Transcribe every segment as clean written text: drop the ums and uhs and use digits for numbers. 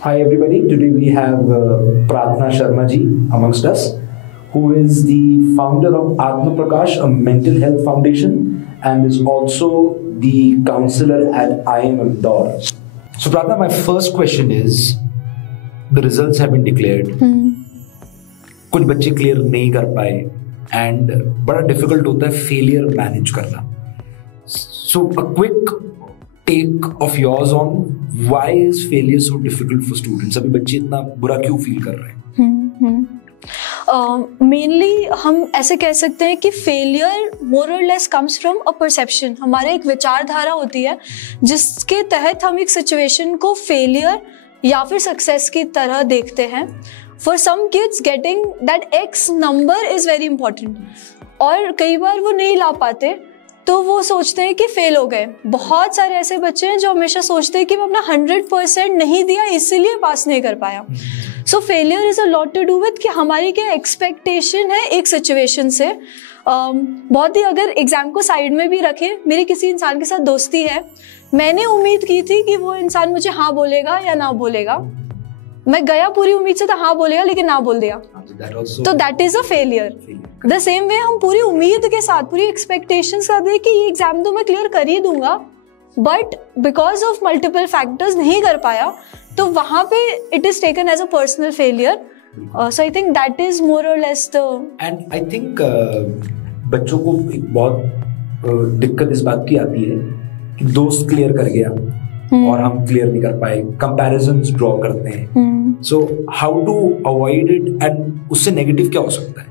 Hi everybody, today we have Pratna Sharma ji amongst us, who is the founder of Atma Prakash, a mental health foundation, and is also the counselor at IIM Indore. So Pratna, my first question is, the results have been declared. कुछ बच्चे clear नहीं कर पाए and बड़ा difficult होता है failure manage करना. So a quick take of yours on why is failure so difficult for students. अभी बच्चे इतना बुरा क्यों फील कर रहे हैं? मेनली हम ऐसे कह सकते हैं कि failure more or less comes from a perception. हमारे एक विचारधारा होती है जिसके तहत हम एक सिचुएशन को फेलियर या फिर सक्सेस की तरह देखते हैं. For some kids getting that X number is very important, और कई बार वो नहीं ला पाते तो वो सोचते हैं कि फेल हो गए. बहुत सारे ऐसे बच्चे हैं जो हमेशा सोचते हैं कि मैं अपना 100% नहीं दिया इसीलिए पास नहीं कर पाया. So failure is a lot to do with कि हमारी क्या एक्सपेक्टेशन है एक सिचुएशन से. बहुत ही अगर एग्जाम को साइड में भी रखें, मेरी किसी इंसान के साथ दोस्ती है, मैंने उम्मीद की थी कि वो इंसान मुझे हाँ बोलेगा या ना बोलेगा. मैं गया पूरी उम्मीद से तो हाँ बोलेगा, लेकिन ना बोल दिया, तो that is a failure. The same way हम पूरी उम्मीद के साथ, पूरी एक्सपेक्टेशंस के साथ कि ये एग्जाम तो मैं क्लियर कर ही दूंगा, but because of multiple factors नहीं कर पाया, तो वहां पे it is taken as a personal failure. So I think that is more or less the. And I think बच्चों को एक बहुत दिक्कत इस बात की आती है कि दोस्त क्लियर कर गया और हम क्लियर नहीं कर पाए, कंपैरिजंस ड्रॉ करते हैं. So how to avoid it, and उससे नेगेटिव क्या हो सकता है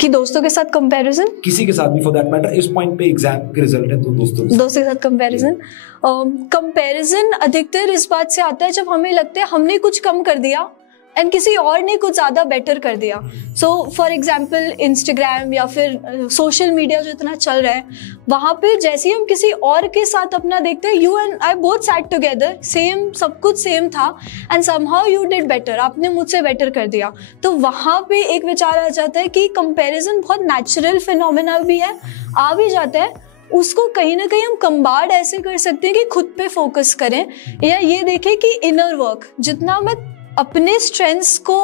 कि दोस्तों के साथ कंपैरिजन, किसी के साथ भी फॉर दैट मैटर. इस पॉइंट पे एग्जाम के रिजल्ट है तो दोस्तों के साथ कंपैरिजन. कंपैरिजन अधिकतर इस बात से आता है जब हमें लगता है हमने कुछ कम कर दिया एंड किसी और ने कुछ ज़्यादा बेटर कर दिया. सो फॉर एग्जाम्पल इंस्टाग्राम या फिर सोशल मीडिया जो इतना चल रहा है, वहाँ पे जैसे ही हम किसी और के साथ अपना देखते हैं, you and I both set together, same सब कुछ सेम था and somehow you did better, आपने मुझसे बेटर कर दिया. तो वहाँ पे एक विचार आ जाता है कि कंपैरिजन बहुत नेचुरल फिनोमेना भी है, आ भी जाता है. उसको कहीं ना कहीं हम कंबार्ड ऐसे कर सकते हैं कि खुद पे फोकस करें, या ये देखें कि इनर वर्क, जितना मैं अपने स्ट्रेंथ्स को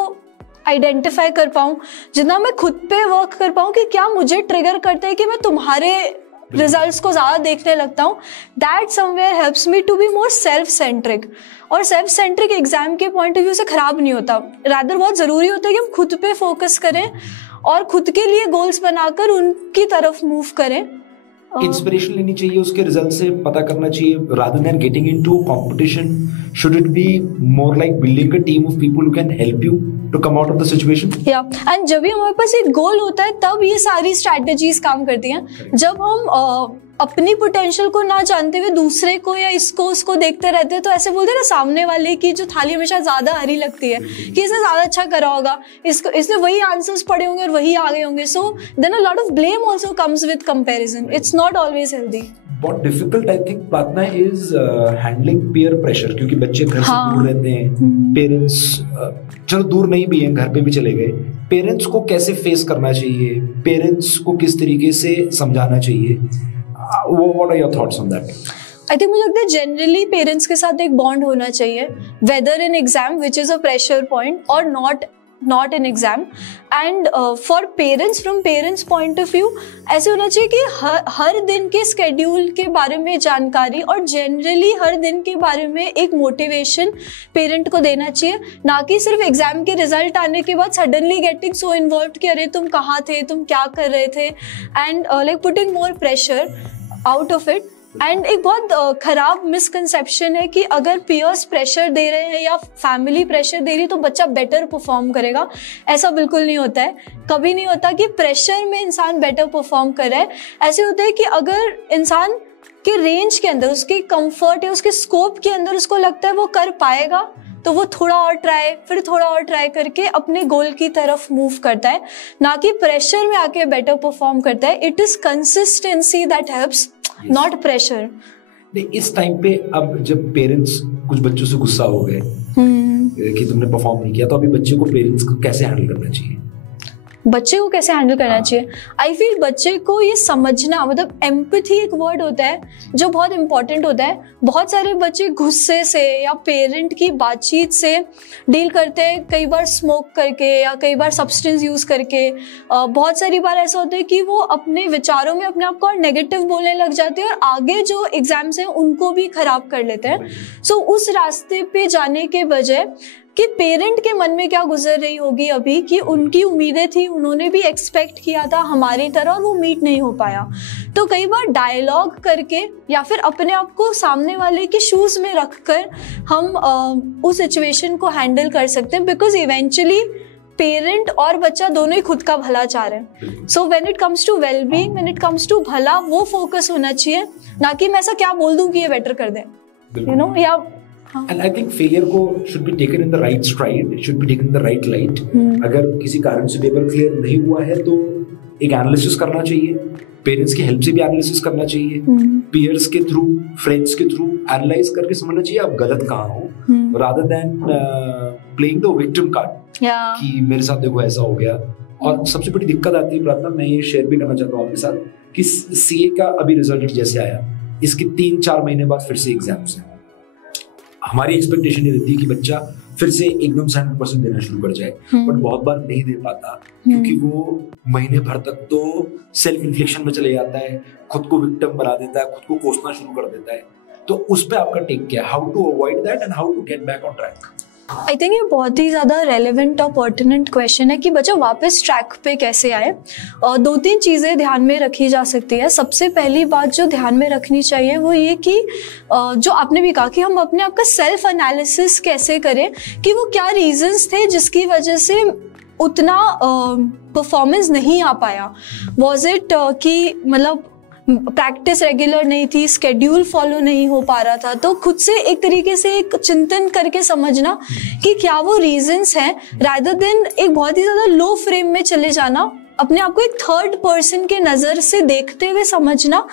आइडेंटिफाई कर पाऊँ, जितना मैं खुद पे वर्क कर पाऊँ कि क्या मुझे ट्रिगर करता है कि मैं तुम्हारे रिजल्ट्स को ज़्यादा देखने लगता हूँ. That somewhere helps me to be more self centric. और सेल्फ सेंट्रिक एग्जाम के पॉइंट ऑफ व्यू से खराब नहीं होता, रादर बहुत ज़रूरी होता है कि हम खुद पे फोकस करें और खुद के लिए गोल्स बनाकर उनकी तरफ मूव करें. इंस्पिरेशन लेनी चाहिए उसके रिजल्ट से, पता करना चाहिए, rather than getting into a competition, should it be more like building a team of people who can help you to come out of the situation? And जब भी हमारे पास एक गोल होता है तब ये सारी स्ट्रैटेजीज काम करती हैं. जब हम अपनी पोटेंशियल को ना जानते हुए दूसरे को या इसको उसको देखते रहते हैं, तो ऐसे बोलते हैं ना, सामने वाले की जो थाली हमेशा ज्यादा हरी लगती है कि इसने ज्यादा अच्छा करा होगा, इसने वही आंसर्स पढ़े होंगे और वही आ गए होंगे. So then a lot of blame also comes with comparison. It's not always healthy. बहुत difficult I think Prarthana is handling peer pressure, क्योंकि बच्चे घर से दूर रहते हैं. पेरेंट्स चलो दूर नहीं भी हैं, घर पे भी चले गए. पेरेंट्स को कैसे फेस करना चाहिए, पेरेंट्स को किस तरीके से समझाना चाहिए? What are your thoughts on that? I think मुझे लगता है जनरली पेरेंट्स के साथ एक बॉन्ड होना चाहिए, whether in exam which is a pressure point or not in exam. And for parents, from parents point of view ऐसे होना चाहिए कि हर दिन के स्केड्यूल के बारे में जानकारी और जनरली हर दिन के बारे में एक मोटिवेशन पेरेंट को देना चाहिए, ना कि सिर्फ एग्जाम के रिजल्ट आने के बाद सडनली गेटिंग सो इन्वॉल्व कि अरे तुम कहाँ थे, तुम क्या कर रहे थे, and like putting more pressure out of it. And एक बहुत खराब मिसकंसेप्शन है कि अगर पीयर्स प्रेशर दे रहे हैं या फैमिली प्रेशर दे रही है तो बच्चा बेटर परफॉर्म करेगा. ऐसा बिल्कुल नहीं होता है, कभी नहीं होता कि प्रेशर में इंसान बेटर परफॉर्म कर रहा है. ऐसे होता है कि अगर इंसान के रेंज के अंदर, उसके कंफर्ट या उसके स्कोप के अंदर उसको लगता है वो कर पाएगा, तो वो थोड़ा और ट्राई, फिर थोड़ा और ट्राई करके अपने गोल की तरफ मूव करता है, ना कि प्रेशर में आके बेटर परफॉर्म करता है. It is consistency that helps, not pressure. इस टाइम पे अब जब पेरेंट्स कुछ बच्चों से गुस्सा हो गए कि तुमने परफॉर्म नहीं किया, तो अभी बच्चे को पेरेंट्स को कैसे हैंडल करना चाहिए? बच्चे को कैसे हैंडल करना चाहिए। आई फील बच्चे को ये समझना, मतलब एम्पैथी एक वर्ड होता है जो बहुत इंपॉर्टेंट होता है। बहुत सारे बच्चे गुस्से से या पेरेंट की बातचीत से डील करते हैं, कई बार स्मोक करके या कई बार सब्सटेंस यूज करके। बहुत सारी बार ऐसा होता है कि वो अपने विचारों में अपने आप को और नेगेटिव बोलने लग जाते हैं और आगे जो एग्जाम्स हैं उनको भी खराब कर लेते हैं। सो उस रास्ते पे जाने के बजाय कि पेरेंट के मन में क्या गुजर रही होगी अभी, कि उनकी उम्मीदें थी, उन्होंने भी एक्सपेक्ट किया था हमारी तरह और वो मीट नहीं हो पाया। तो कई बार डायलॉग करके या फिर अपने आप को सामने वाले के शूज में रखकर हम उस सिचुएशन को हैंडल कर सकते हैं, बिकॉज इवेंचुअली पेरेंट और बच्चा दोनों ही खुद का भला चाह रहे हैं। So when it comes to wellbeing, when it comes to भला, वो फोकस होना चाहिए, ना कि मैं ऐसा क्या बोल दूं कि ये बेटर कर दें, यू नो। या And I think failure को should be taken in the right stride, it should be taken in the right light. अगर किसी कारण से पेपर क्लियर नहीं हुआ है तो एक एनालिसिस करना चाहिए, पेरेंट्स की हेल्प से भी एनालिसिस करना चाहिए, पीयर्स के थ्रू, फ्रेंड्स के थ्रू एनालाइज करके समझना चाहिए आप गलत कहाँ हो, rather than playing the victim card कि मेरे साथ देखो ऐसा हो गया। और सबसे बड़ी दिक्कत आती है प्रार्थना, मैं ये शेयर भी करना चाहता हूँ आपके साथ, कि सीए का अभी रिजल्ट जैसे आया, इसके 3-4 महीने बाद फिर से एग्जाम्स हैं। हमारी एक्सपेक्टेशन ये रहती है कि बच्चा फिर से एकदम 100% देना शुरू कर जाए, बट बहुत बार नहीं दे पाता क्योंकि वो महीने भर तक तो सेल्फ इन्फ्लिक्शन में चले जाता है, खुद को विक्टिम बना देता है, खुद को कोसना शुरू कर देता है। तो उस पे आपका टेक क्या है, how to avoid that and how to get back on track? I think ये बहुत ही ज़्यादा रेलेवेंट और पर्टिनेंट क्वेश्चन है कि बच्चा वापस ट्रैक पे कैसे आए। 2-3 चीज़ें ध्यान में रखी जा सकती है। सबसे पहली बात जो ध्यान में रखनी चाहिए वो ये कि जो आपने भी कहा कि हम अपने आप का सेल्फ एनालिसिस कैसे करें, कि वो क्या रीजंस थे जिसकी वजह से उतना परफॉर्मेंस नहीं आ पाया। वॉज इट कि मतलब प्रैक्टिस रेगुलर नहीं थी, स्केड्यूल फॉलो नहीं हो पा रहा था। तो खुद से एक तरीके से एक चिंतन करके समझना कि क्या वो रीजंस हैं, रादर देन एक बहुत ही ज्यादा लो फ्रेम में चले जाना, अपने आप को एक थर्ड पर्सन के नजर से देखते हुए समझना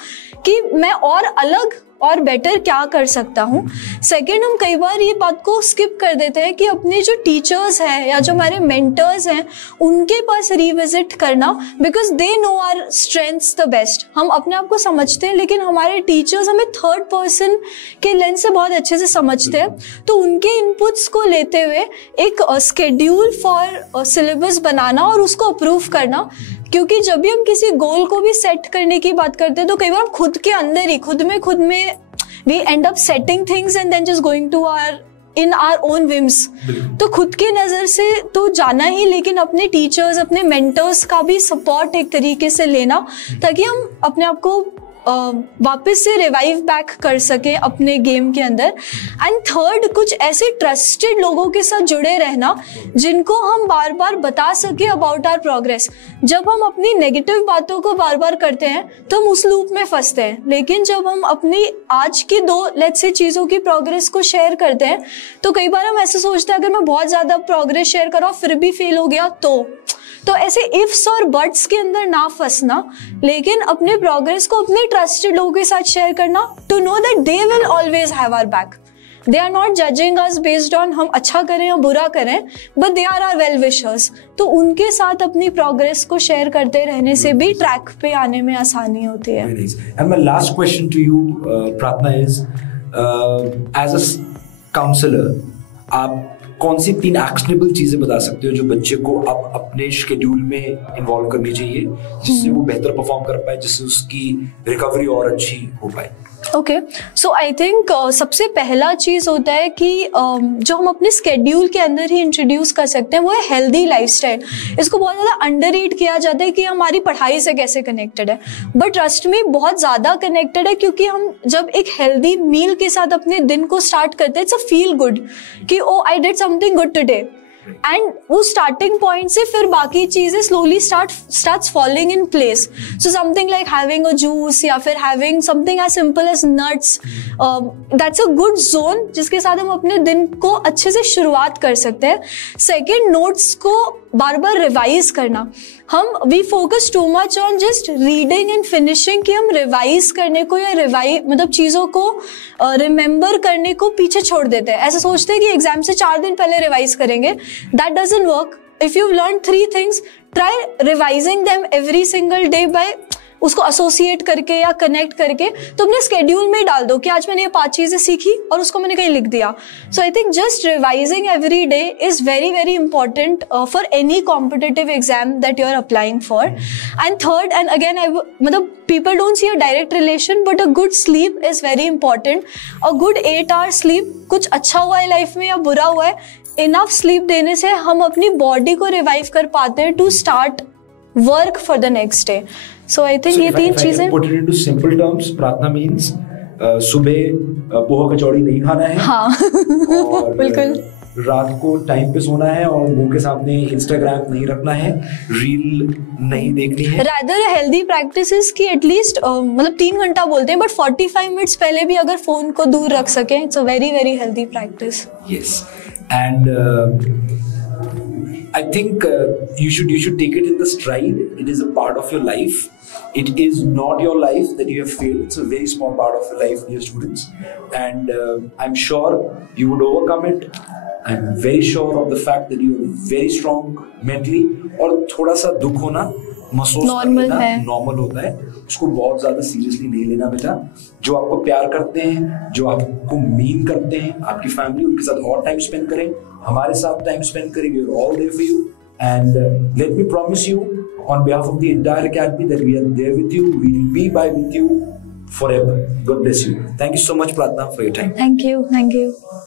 कि मैं और अलग और बेटर क्या कर सकता हूँ। सेकेंड, हम कई बार ये बात को स्किप कर देते हैं कि अपने जो टीचर्स हैं या जो हमारे मेंटर्स हैं उनके पास रिविजिट करना, because they know our strengths the best. हम अपने आप को समझते हैं लेकिन हमारे टीचर्स हमें थर्ड पर्सन के लेंस से बहुत अच्छे से समझते हैं। तो उनके इनपुट्स को लेते हुए एक स्केड्यूल फॉर सिलेबस बनाना और उसको अप्रूव करना, क्योंकि जब भी हम किसी गोल को भी सेट करने की बात करते हैं तो कई बार हम खुद के अंदर ही खुद में we end up setting things and then just going to our own whims। तो खुद के नज़र से तो जाना ही, लेकिन अपने टीचर्स, अपने मेंटर्स का भी सपोर्ट एक तरीके से लेना, ताकि हम अपने आप को वापस से रिवाइव बैक कर सके अपने गेम के अंदर। एंड थर्ड, कुछ ऐसे ट्रस्टेड लोगों के साथ जुड़े रहना जिनको हम बार बार बता सके अबाउट आवर प्रोग्रेस। जब हम अपनी नेगेटिव बातों को बार बार करते हैं तो हम उस लूप में फंसते हैं, लेकिन जब हम अपनी आज की 2 लेट्स से चीज़ों की प्रोग्रेस को शेयर करते हैं तो कई बार हम ऐसे सोचते हैं अगर मैं बहुत ज़्यादा प्रोग्रेस शेयर करा फिर भी फेल हो गया तो ऐसे इफ्स और बट्स के अंदर ना फंसना, लेकिन अपने प्रोग्रेस को अपने ट्रस्टेड लोगों के साथ शेयर करना, to know that they will always have our back. They are not judging us based on हम अच्छा करें या बुरा करें, but they are our well wishers. तो उनके साथ अपनी प्रोग्रेस को शेयर करते रहने से भी ट्रैक पे आने में आसानी होती है। And my last question to you Prarthana is, as a counsellor आप कौन सी 3 एक्शनेबल चीजें बता सकते हो जो बच्चे को अब अपने शेड्यूल में इन्वॉल्व करनी चाहिए जिससे वो बेहतर परफॉर्म कर पाए, जिससे उसकी रिकवरी और अच्छी हो पाए? ओके, सो आई थिंक सबसे पहला चीज़ होता है कि जो हम अपने स्केड्यूल के अंदर ही इंट्रोड्यूस कर सकते हैं वो है हेल्दी लाइफस्टाइल। इसको बहुत ज़्यादा अंडररेट किया जाता है कि हमारी पढ़ाई से कैसे कनेक्टेड है, बट ट्रस्ट में बहुत ज़्यादा कनेक्टेड है, क्योंकि हम जब एक हेल्दी मील के साथ अपने दिन को स्टार्ट करते हैं, इट्स अ फील गुड कि oh I did something good today, and वो स्टार्टिंग पॉइंट से फिर बाकी चीजें slowly starts falling in place. So something like having a juice या फिर having something as simple as nuts, that's a good zone जिसके साथ हम अपने दिन को अच्छे से शुरुआत कर सकते हैं। सेकेंड, नोट्स को बार बार रिवाइज करना। We focus too much on just reading and finishing कि हम रिवाइज करने को या मतलब चीज़ों को रिमेंबर करने को पीछे छोड़ देते हैं। ऐसा सोचते हैं कि एग्जाम से 4 दिन पहले रिवाइज करेंगे, that doesn't work. If you've learned 3 things, try revising them every single day by उसको एसोसिएट करके या कनेक्ट करके, तो अपने स्केड्यूल में ही डाल दो कि आज मैंने ये 5 चीजें सीखी और उसको मैंने कहीं लिख दिया. So I think just revising every day is very very important for any competitive exam that you are applying for. And third, and again I मतलब people don't see a direct relation, but a good sleep is very important. A good 8 hour sleep, कुछ अच्छा हुआ है life में या बुरा हुआ है, enough sleep देने से हम अपनी बॉडी को रिवाइव कर पाते हैं to start work for the next day. So I think ये 3 चीजें. Put it into simple terms, प्रार्थना means सुबह पोहा कचौड़ी नहीं खाना है. हाँ. और बिल्कुल. रात को टाइम पे सोना है और मुंह के सामने इंस्टाग्राम नहीं रखना है, रील नहीं देखनी है. Rather हेल्दी प्रैक्टिसेस की एटलीस्ट मतलब 3 घंटा बोलते हैं, बट 45 मिनट्स पहले भी अगर फोन को दूर रख सकें, it's a very very healthy practice. Yes, and I think you should take it in the stride. It is a part of your life. It is not your life that you have failed. It's a very small part of your life, dear students, and I'm sure you would overcome it. I'm very sure of the fact that you are very strong mentally. और थोड़ा सा दुख होना महसूस करना normal होता है, उसको बहुत ज्यादा सीरियसली नहीं लेना बेटा. जो आपको प्यार करते हैं, जो आपको मीन करते हैं, आपकी फैमिली, उनके साथ और टाइम स्पेंड करें, हमारे साथ टाइम स्पेंड करें. We are all there for you, and let me promise you on behalf of the entire academy that we are there with you. We will be by with you forever. God bless you. Thank you so much, Pratna, for your time. Thank you.